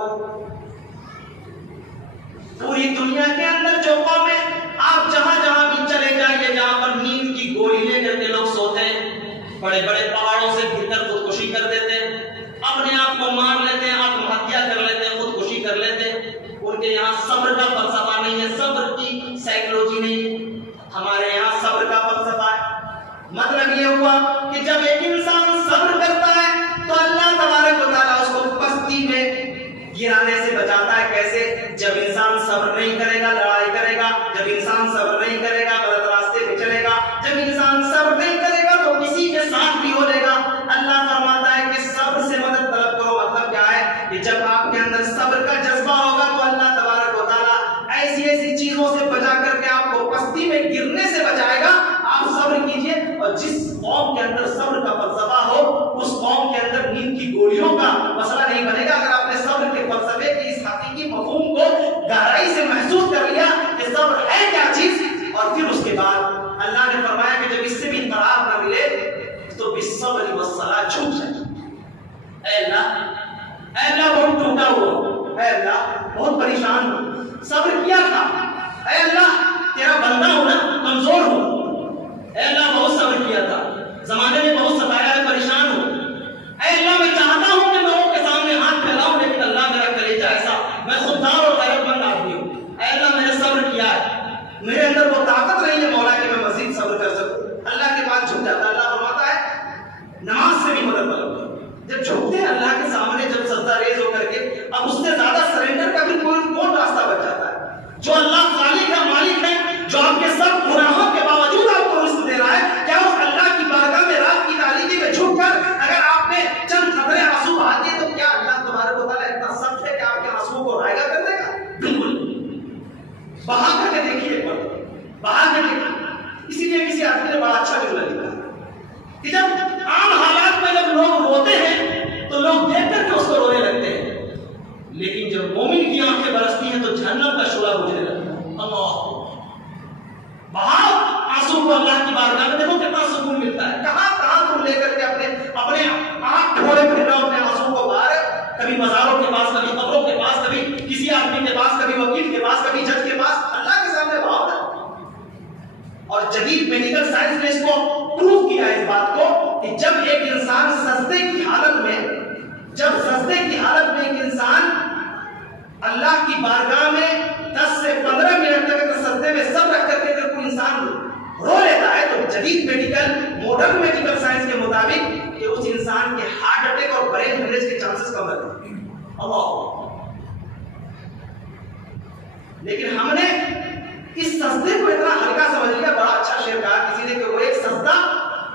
پوری دنیا کے اندر جو قومیں، آپ جہاں بھی چلے جائیے، جہاں پر نیند کی گولی لے کر کے لوگ سوتے ہیں، بڑے بڑے پہاڑوں سے گر کر خودکشی کر دیتے ہیں، اپنے آپ کو مار لیتے ہیں، آتم ہتیا کر لیتے ہیں، خودکشی کر لیتے ہیں. ان کے یہاں صبر کا فلسفہ نہیں ہے، صبر کی سائیکولوجی نہیں ہے. ہمارے یہاں صبر کا فلسفہ ہے. مطلب یہ ہوا کہ جب ایک انسان صبر کرتا ہے تو اللہ تبارک و تعالیٰ اس کو پستی میں گرانے سے بچاتا ہے. کیسے؟ جب انسان صبر نہیں کرے گا لڑائی کرے گا، جب انسان صبر نہیں کرے گا غلط راستے پہ چلے گا، جب انسان صبر نہیں کرے گا تو کسی کے ساتھ بھی ہو لے گا. اللہ فرماتا ہے کہ صبر سے مدد طلب کرو. مطلب کیا ہے کہ جب آپ کے اندر صبر کا جذبہ ہوگا تو اللہ تبارک و تعالیٰ ایسی چیزوں سے بچا کر کے آپ کو پستی میں گرنے سے اللہ بہت ٹوٹا ہوا، اے اللہ بہت پریشان ہوں، صبر کیا تھا، اے اللہ تیرا بندہ ہوں نا، کمزور ہوں، اے اللہ بہت صبر کیا تھا، زمانے میں بہت ستایا ہے، پریشان ہوں، اے اللہ میں چاہتا ہوں کہ لوگوں کے سامنے ہاتھ پھیلاؤں، لیکن اللہ میرا کلیجہ ایسا، میں خوددار اور غیرت مند آدمی ہوں، اے اللہ میں نے صبر کیا ہے، میرے اندر وہ طاقت نہیں ہے مولا کہ میں مزید صبر کر سکوں، اللہ کے پاس جھک جاتا ہے۔ اللہ فرماتا ہے نماز سے بھی مدد طلب، جب جھکتے ہیں اللہ کے سامنے، جب سجدہ ریز ہو کر کے، اب اس سے زیادہ سرنڈر کا بھی کون راستہ بچ جاتا ہے؟ جو اللہ خالق ہے، مالک ہے، جو آپ کے سب گناہوں کے باوجود آپ کو رزق دے رہا ہے، کیا اس اللہ کی بارگاہ میں رات کی تاریکی میں جھک کر اگر آپ نے چند قطرے آنسو بہا دیے تو کیا اللہ تبارک و تعالیٰ اتنا سخت ہے کہ آپ کے آنسو کو رائگا کر دے گا؟ بالکل بہا کر کے دیکھیے، ایک بار بہا کر دیکھیے۔ اسی لیے کسی آدمی نے بڑا اچھا جملہ لکھا کہ جب عام حالات میں جب لوگ روتے ہیں تو لوگ دیکھ کر کے اس کو رونے لگتے ہیں، لیکن جب مومن کی آنکھیں برستی ہیں تو جہنم کا شعلہ بجھنے لگتا ہے۔ اللہ بہاؤ آنسو کو اللہ کی بارگاہ میں، دیکھو کتنا سکون ملتا ہے۔ کہاں کہاں تم لے کر کے اپنے آنکھ ڈھولے پھر رہے ہو اپنے آنسو کو باہر، کبھی مزاروں کے پاس، کبھی قبروں کے پاس، کبھی کسی آدمی کے پاس، کبھی وکیل کے پاس، کبھی جج کے پاس، اللہ کے سامنے بہاؤ نا۔ اور جدید میڈیکل سائنس نے اس کو پروف کیا ہے، اس بات کو کہ جب ایک انسان سجدے کی حالت میں، جب سجدے کی حالت میں ایک انسان اللہ کی بارگاہ میں 10 سے 15 منٹ تک سجدے میں سب رکھ کر کے اگر کوئی انسان رو لیتا ہے تو جدید میڈیکل، ماڈرن میڈیکل سائنس کے مطابق کہ اس انسان کے ہارٹ اٹیک اور برین ہیمریج کے چانسز کم رہتے ہیں۔ اللہ، لیکن ہم نے اس سجدے کو اتنا ہلکا سمجھ لیا۔ بڑا اچھا شعر کہا کسی نے کہ وہ ایک سجدہ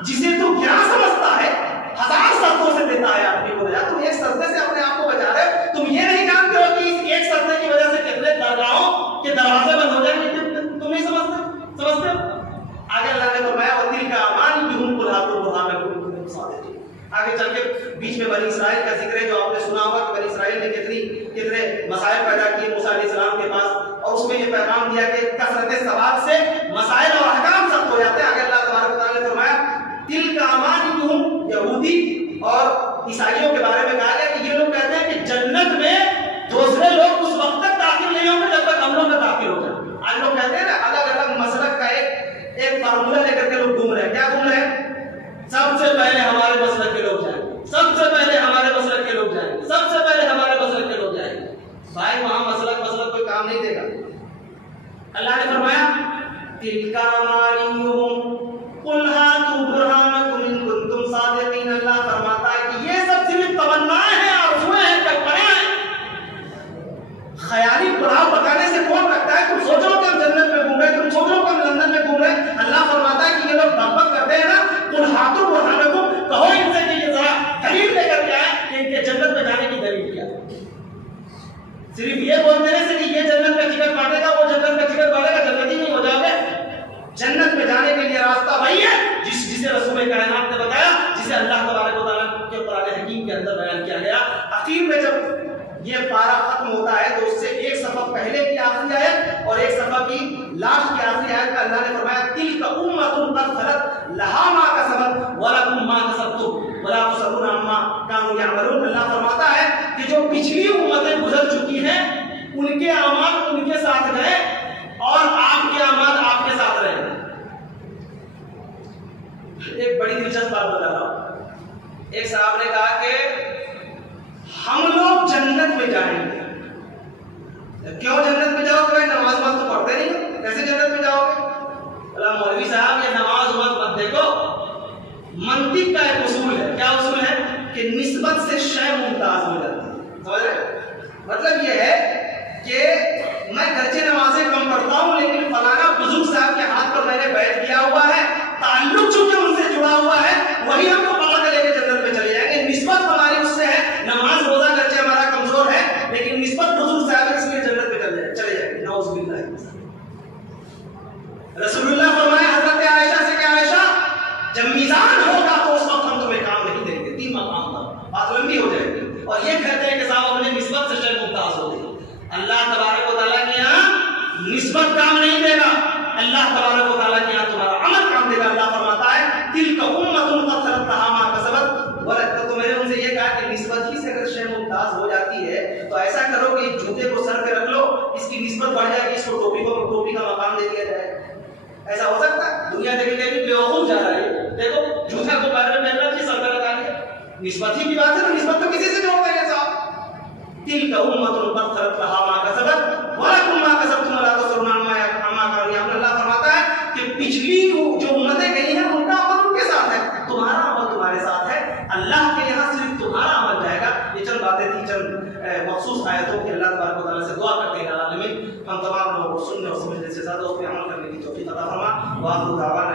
جسے تو گرا سمجھتا ہے 1000 سجدوں سے دیتا ہے آدمی کو بجا۔ تم ایک سجدے سے اپنے آپ کو بچا رہے ہو، تم یہ نہیں جانتے ہو کہ اس ایک سجدے کی وجہ سے کتنے درگاہوں کے دروازے بند ہو جائیں گے، تم نہیں سمجھتے ہو؟ آگے اللہ نے فرمایا وَتِلْكَ أَمَانِيُّهُمْ قُلْ هَاتُوا بُرْهَانَكُمْ إِن كُنتُمْ صَادِقِينَ۔ آگے چل کے بیچ میں بنی اسرائیل کا ذکر ہے، جو آپ نے سنا ہوگا کہ بنی اسرائیل نے کتنے مسائل پیدا کیے موسیٰ علیہ السلام کے پاس، اور اس میں یہ پیغام دیا کہ کثرت سوال سے مسائل اور احکام سخت ہو جاتے ہیں۔ آگے اللہ تبارک و تعالیٰ نے فرمایا تِلْكَ أَمَانِيُّهُمْ، یہودی اور عیسائیوں کے بارے میں کہا گیا کہ یہ لوگ کہتے ہیں کہ جنت میں دوسرے لوگ اس وقت تک داخل نہیں ہوں گے جب تک ہم لوگ میں داخل ہو جائیں۔ آج لوگ کہتے ہیں نا الگ الگ مسلک کا ایک فارمولہ لے کر کے لوگ گھوم رہے ہیں۔ کیا گھوم رہے ہیں؟ سب سے پہلے ہمارے مسلک کے لوگ جائیں، سب سے پہلے ہمارے مسلک کے لوگ جائیں، سب سے پہلے ہمارے مسلک کے لوگ جائیں۔ بھائی وہاں مسلک کوئی کام نہیں دے گا۔ اللہ نے فرمایا تِلْكَ أَمَانِيُّهُمْ قُلْ هَاتُوا بُرْهَانَكُمْ إِن كُنتُمْ صَادِقِينَ۔ اللہ فرماتا ہے کہ یہ سب صرف تمنائیں ہیں، آرزوئیں ہیں، کلپنائیں ہیں۔ خیالی پلاؤ پکانے سے کون رکھتا ہے؟ تم سوچو کہ ہم جنت میں گھوم رہے، تم سوچو کہ ہم لندن میں گھوم رہے۔ اللہ فرماتا ہے کہ یہ لوگ بک کرتے ہیں نا، قُلْ هَاتُوا بُرْهَانَكُمْ، کہو ان سے کہ یہ ذرا دلیل لے کر کے آئے کہ ان کے جنت میں جانے کی دلیل کیا ہے۔ صرف یہ بول دینے سے کہ یہ جنت کا ٹکٹ کاٹے گا، وہ جنت کا ٹکٹ کاٹے گا، جنت ہی نہیں ہو جاؤ گے۔ جنت میں جانے کے لیے راستہ وہی ہے جسے رسول کائنات نے بتایا، جسے اللہ تبارک و تعالیٰ کے قرآن حکیم کے اندر بیان کیا گیا۔ اخیر میں جب یہ پارہ ختم ہوتا ہے تو اس سے ایک صفحہ پہلے کی آخری آیت اور ایک صفحہ کی لاسٹ کی آخری آیت کا اللہ نے فرمایا تِلْكَ أُمَّةٌ قَدْ خَلَتْ لَهَا مَا كَسَبَتْ وَلَكُمْ مَا كَسَبْتُمْ وَلَا تُسْأَلُونَ عَمَّا كَانُوا يَعْمَلُونَ۔ اللہ فرماتا ہے کہ جو پچھلی امتیں گزر چکی ہیں ان کے اعمال ان کے ساتھ گئے اور آپ کے اعمال آپ کے ساتھ رہے۔ ایک بڑی دلچسپ بات بتا رہا ہوں۔ ایک صاحب نے کہا کہ ہم لوگ جنت میں جائیں گے۔ کیوں جنت میں جاؤ گے؟ نماز تو پڑھتے نہیں، کیسے جنت میں جاؤ گے؟ اللہ مولوی صاحب یہ نماز مت دیکھو، منطق کا ایک اصول ہے۔ کیا اصول ہے؟ کہ نسبت سے شے ممتاز ہو جاتی ہے۔ سمجھ رہے؟ مطلب یہ ہے کہ میں گرچہ نمازیں کم پڑھتا ہوں لیکن فلانا بزرگ صاحب کے ہاتھ پر میں نے بیعت کیا ہوا ہے، تعلق چونکہ ان سے جڑا ہوا ہے، وہی ہم کو پکڑ کے لے کے جنت میں چلے جائیں گے۔ نسبت ہماری اس سے ہے، نماز روزہ گرچہ ہمارا کمزور ہے لیکن نسبت بزرگ صاحب اس لیے جنت میں چلے جائیں گے۔ نعوذ باللہ۔ رسول اللہ فرمائے حضرت عائشہ سے کہ عائشہ جب میزان ہوگا تو اس وقت ہم تمہیں کام نہیں دیں گے۔ 3 مقام پر بات لمبی ہو جائے گی، اور یہ کہتے ہیں کہ صاحب اپنے نسبت سے شے ممتاز ہو گئی۔ اللہ تبارک و تعالیٰ کے یہاں نسبت کام نہیں دے گا، اللہ تبارک و تعالیٰ کے یہاں تمہارا عمل کام دے گا۔ اللہ فرماتا ہے تِلْكَ أُمَّةٌ قَدْ خَلَتْ لَهَا مَا كَسَبَتْ، تو میں نے ان سے یہ کہا کہ نسبت ہی جوتے کو سر پہ رکھ لو، اس کی نسبت بڑھ جائے گی، اس کو ٹوپی کا مقام دے دیا جائے گا. ایسا ہو سکتا ہے؟ دنیا دیکھے کہ بیوقوف جا رہا ہے، دیکھو جوتا کو پیر میں پہننا چاہیے، سر پہ لگا لیا. نسبت ہی کی بات ہے تو نسبت تو کسی سے بھی ہو گئی ہے صاحب. تلک امۃ قد خلت لها ما کسبت ولکم ما کسبتم ولا تسألون عما كانوا يعملون. اللہ فرماتا ہے کہ پچھلی جو امتیں گئی ہیں ان کا عمل ان کے ساتھ ہے، تمہارا عمل تمہارے ساتھ ہے. اللہ کے یہاں صرف تمہارا عمل جائے گا. یہ چند باتیں تھیں، چند مخصوص آیتوں کی اللہ تبارک و تعالیٰ سے دعا کرتے ہیں عالمین ہم تمام لوگوں کو سننے اور سمجھنے سے زیادہ اس پہ عمل کرنے کی توفیق عطا فرما. وآخر دعوانا